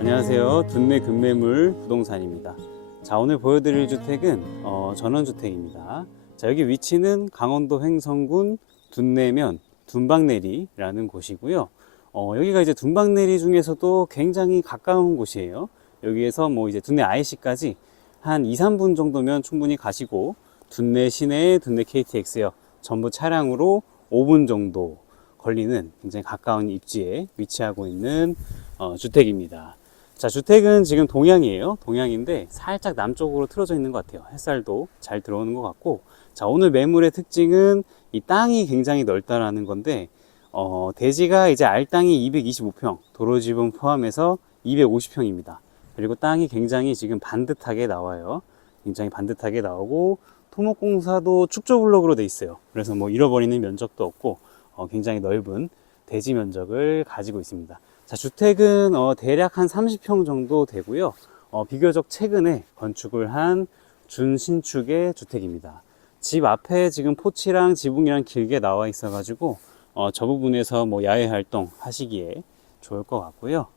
안녕하세요. 둔내 금매물 부동산입니다. 자, 오늘 보여드릴 주택은 어, 전원주택입니다. 자, 여기 위치는 강원도 횡성군 둔내면 둔방내리라는 곳이고요. 어, 여기가 이제 둔방내리 중에서도 굉장히 가까운 곳이에요. 여기에서 뭐 이제 둔내 IC까지 한 2, 3분 정도면 충분히 가시고 둔내 시내, 둔내 KTX역 전부 차량으로 5분 정도 걸리는 굉장히 가까운 입지에 위치하고 있는 어, 주택입니다. 자, 주택은 지금 동향이에요. 동향인데 살짝 남쪽으로 틀어져 있는 것 같아요. 햇살도 잘 들어오는 것 같고. 자, 오늘 매물의 특징은 이 땅이 굉장히 넓다라는 건데, 어, 대지가 이제 알땅이 225평, 도로 지분 포함해서 250평입니다. 그리고 땅이 굉장히 지금 반듯하게 나와요. 굉장히 반듯하게 나오고, 토목공사도 축조블록으로 돼 있어요. 그래서 뭐 잃어버리는 면적도 없고, 어, 굉장히 넓은 대지 면적을 가지고 있습니다. 자, 주택은 어, 대략 한 30평 정도 되고요. 어, 비교적 최근에 건축을 한 준신축의 주택입니다. 집 앞에 지금 포치랑 지붕이랑 길게 나와 있어가지고 어, 저 부분에서 뭐 야외 활동 하시기에 좋을 것 같고요.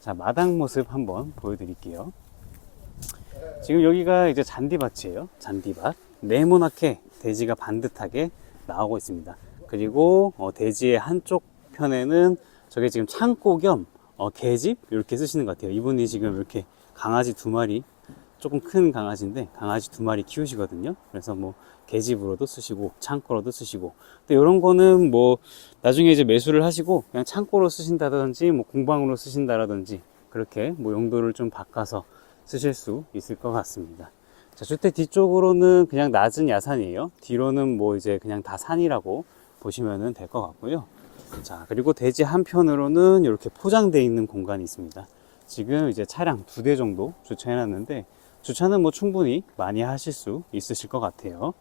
자, 마당 모습 한번 보여드릴게요. 지금 여기가 이제 잔디밭이에요. 잔디밭. 네모나게 대지가 반듯하게 나오고 있습니다. 그리고 어, 대지의 한쪽 편에는 저게 지금 창고 겸 어, 개집 이렇게 쓰시는 것 같아요. 이분이 지금 이렇게 강아지 두 마리 조금 큰 강아지인데 강아지 두 마리 키우시거든요. 그래서 뭐 개집으로도 쓰시고 창고로도 쓰시고 또 이런 거는 뭐 나중에 이제 매수를 하시고 그냥 창고로 쓰신다든지 뭐 공방으로 쓰신다라든지 그렇게 뭐 용도를 좀 바꿔서 쓰실 수 있을 것 같습니다. 자, 주택 뒤쪽으로는 그냥 낮은 야산이에요. 뒤로는 뭐 이제 그냥 다 산이라고 보시면 될 것 같고요. 자, 그리고 대지 한편으로는 이렇게 포장되어 있는 공간이 있습니다. 지금 이제 차량 두 대 정도 주차해 놨는데 주차는 뭐 충분히 많이 하실 수 있으실 것 같아요.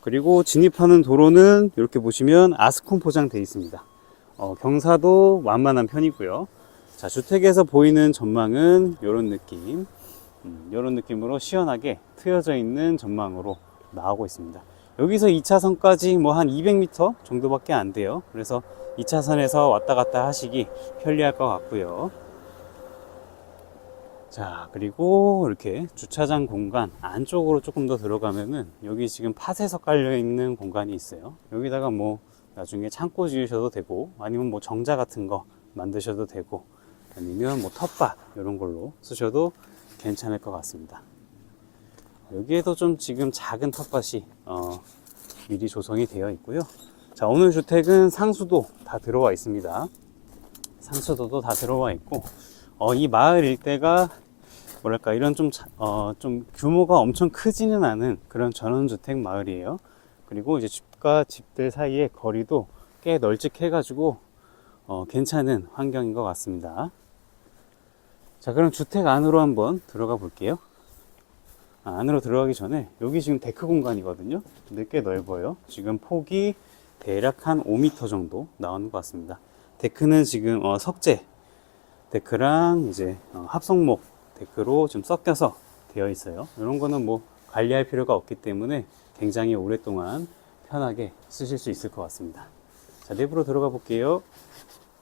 그리고 진입하는 도로는 이렇게 보시면 아스콘 포장되어 있습니다. 어, 경사도 완만한 편이고요. 자, 주택에서 보이는 전망은 이런 느낌. 음, 이런 느낌으로 시원하게 트여져 있는 전망으로 나오고 있습니다. 여기서 2차선까지 뭐 한 200m 정도밖에 안 돼요. 그래서 2차선에서 왔다 갔다 하시기 편리할 것 같고요. 자, 그리고 이렇게 주차장 공간 안쪽으로 조금 더 들어가면은 여기 지금 팥에서 깔려 있는 공간이 있어요. 여기다가 뭐 나중에 창고 지으셔도 되고 아니면 뭐 정자 같은 거 만드셔도 되고 아니면 뭐 텃밭 이런 걸로 쓰셔도 괜찮을 것 같습니다. 여기에도 좀 지금 작은 텃밭이 어, 미리 조성이 되어 있고요. 자, 오늘 주택은 상수도 다 들어와 있습니다. 상수도도 다 들어와 있고, 어, 이 마을 일대가 뭐랄까 이런 좀, 자- 어, 좀 규모가 엄청 크지는 않은 그런 전원주택 마을이에요. 그리고 이제 집과 집들 사이의 거리도 꽤 널찍해가지고 어, 괜찮은 환경인 것 같습니다. 자, 그럼 주택 안으로 한번 들어가 볼게요. 아, 안으로 들어가기 전에 여기 지금 데크 공간이거든요. 근데 꽤 넓어요. 지금 폭이 대략 한 5m 정도 나오는 것 같습니다. 데크는 지금 어, 석재 데크랑 이제 어, 합성목 데크로 좀 섞여서 되어 있어요. 이런 거는 뭐 관리할 필요가 없기 때문에 굉장히 오랫동안 편하게 쓰실 수 있을 것 같습니다. 자, 내부로 들어가 볼게요.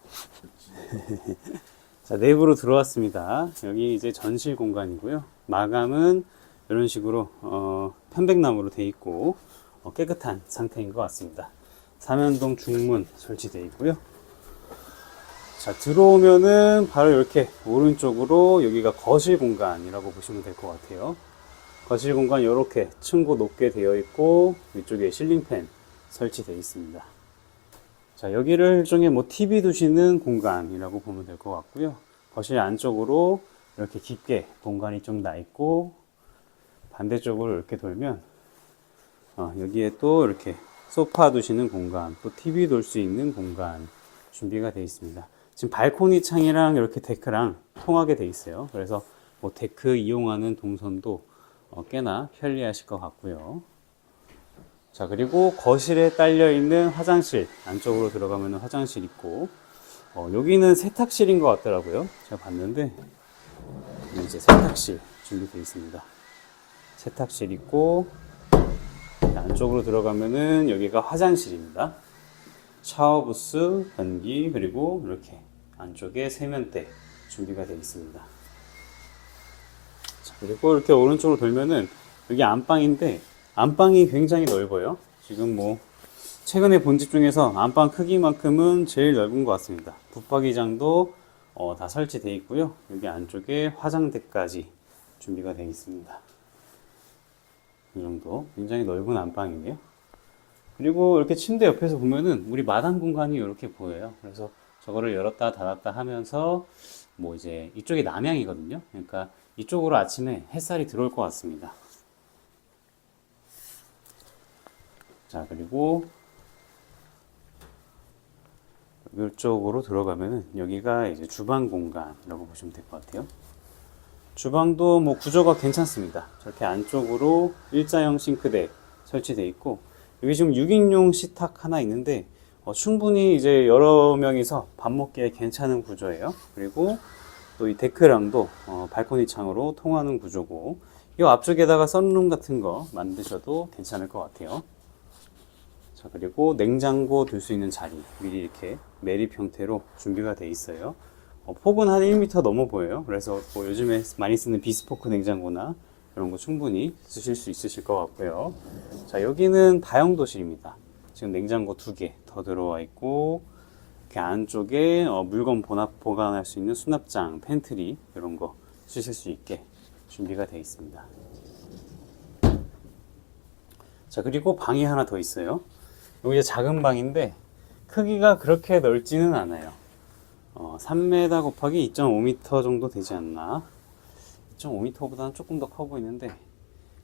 자, 내부로 들어왔습니다. 여기 이제 전실 공간이고요. 마감은 이런 식으로 어, 편백나무로 되어 있고 어, 깨끗한 상태인 것 같습니다. 삼연동 중문 설치되어 있고요. 자, 들어오면은 바로 이렇게 오른쪽으로 여기가 거실 공간이라고 보시면 될 것 같아요. 거실 공간 이렇게 층고 높게 되어 있고 위쪽에 실링팬 설치되어 있습니다. 자, 여기를 일종의 뭐 TV 두시는 공간이라고 보면 될 것 같고요. 거실 안쪽으로 이렇게 깊게 공간이 좀 나 있고 반대쪽으로 이렇게 돌면 어, 여기에 또 이렇게 소파 두시는 공간, 또 TV 돌 수 있는 공간 준비가 되어 있습니다. 지금 발코니 창이랑 이렇게 데크랑 통하게 되어 있어요. 그래서 뭐 데크 이용하는 동선도 어, 꽤나 편리하실 것 같고요. 자, 그리고 거실에 딸려 있는 화장실 안쪽으로 들어가면 화장실 있고 어, 여기는 세탁실인 것 같더라고요. 제가 봤는데 이제 세탁실 준비되어 있습니다. 세탁실 있고 안쪽으로 들어가면은 여기가 화장실입니다. 샤워 부스, 변기 그리고 이렇게 안쪽에 세면대 준비가 되어 있습니다. 그리고 이렇게 오른쪽으로 돌면은 여기 안방인데 안방이 굉장히 넓어요. 지금 뭐 최근에 본 집 중에서 안방 크기만큼은 제일 넓은 것 같습니다. 붙박이장도 어, 다 설치되어 있고요. 여기 안쪽에 화장대까지 준비가 되어 있습니다. 이 정도 굉장히 넓은 안방이네요. 그리고 이렇게 침대 옆에서 보면은 우리 마당 공간이 이렇게 보여요. 그래서 저거를 열었다 닫았다 하면서 뭐 이제 이쪽이 남향이거든요. 그러니까 이쪽으로 아침에 햇살이 들어올 것 같습니다. 자, 그리고 이쪽으로 들어가면은 여기가 이제 주방 공간이라고 보시면 될 것 같아요. 주방도 뭐 구조가 괜찮습니다. 저렇게 안쪽으로 일자형 싱크대 설치되어 있고 여기 지금 6인용 식탁 하나 있는데 어, 충분히 이제 여러 명이서 밥 먹기에 괜찮은 구조예요. 그리고 또 이 데크랑도 어, 발코니 창으로 통하는 구조고 이 앞쪽에다가 썬룸 같은 거 만드셔도 괜찮을 것 같아요. 자 그리고 냉장고 둘 수 있는 자리 미리 이렇게 매립 형태로 준비가 돼 있어요. 어, 폭은 한 1m 넘어 보여요. 그래서 뭐 요즘에 많이 쓰는 비스포크 냉장고나 이런 거 충분히 쓰실 수 있으실 것 같고요. 자 여기는 다용도실입니다. 지금 냉장고 두 개 더 들어와 있고 이렇게 안쪽에 어, 물건 보납, 보관할 수 있는 수납장, 팬트리 이런 거 쓰실 수 있게 준비가 되어 있습니다. 자 그리고 방이 하나 더 있어요. 여기 작은 방인데 크기가 그렇게 넓지는 않아요. 어, 3m 곱하기 2.5m 정도 되지 않나? 2.5m보다는 조금 더 커 보이는데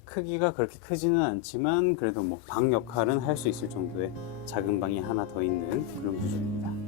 크기가 그렇게 크지는 않지만 그래도 뭐 방 역할은 할 수 있을 정도의 작은 방이 하나 더 있는 그런 구조입니다.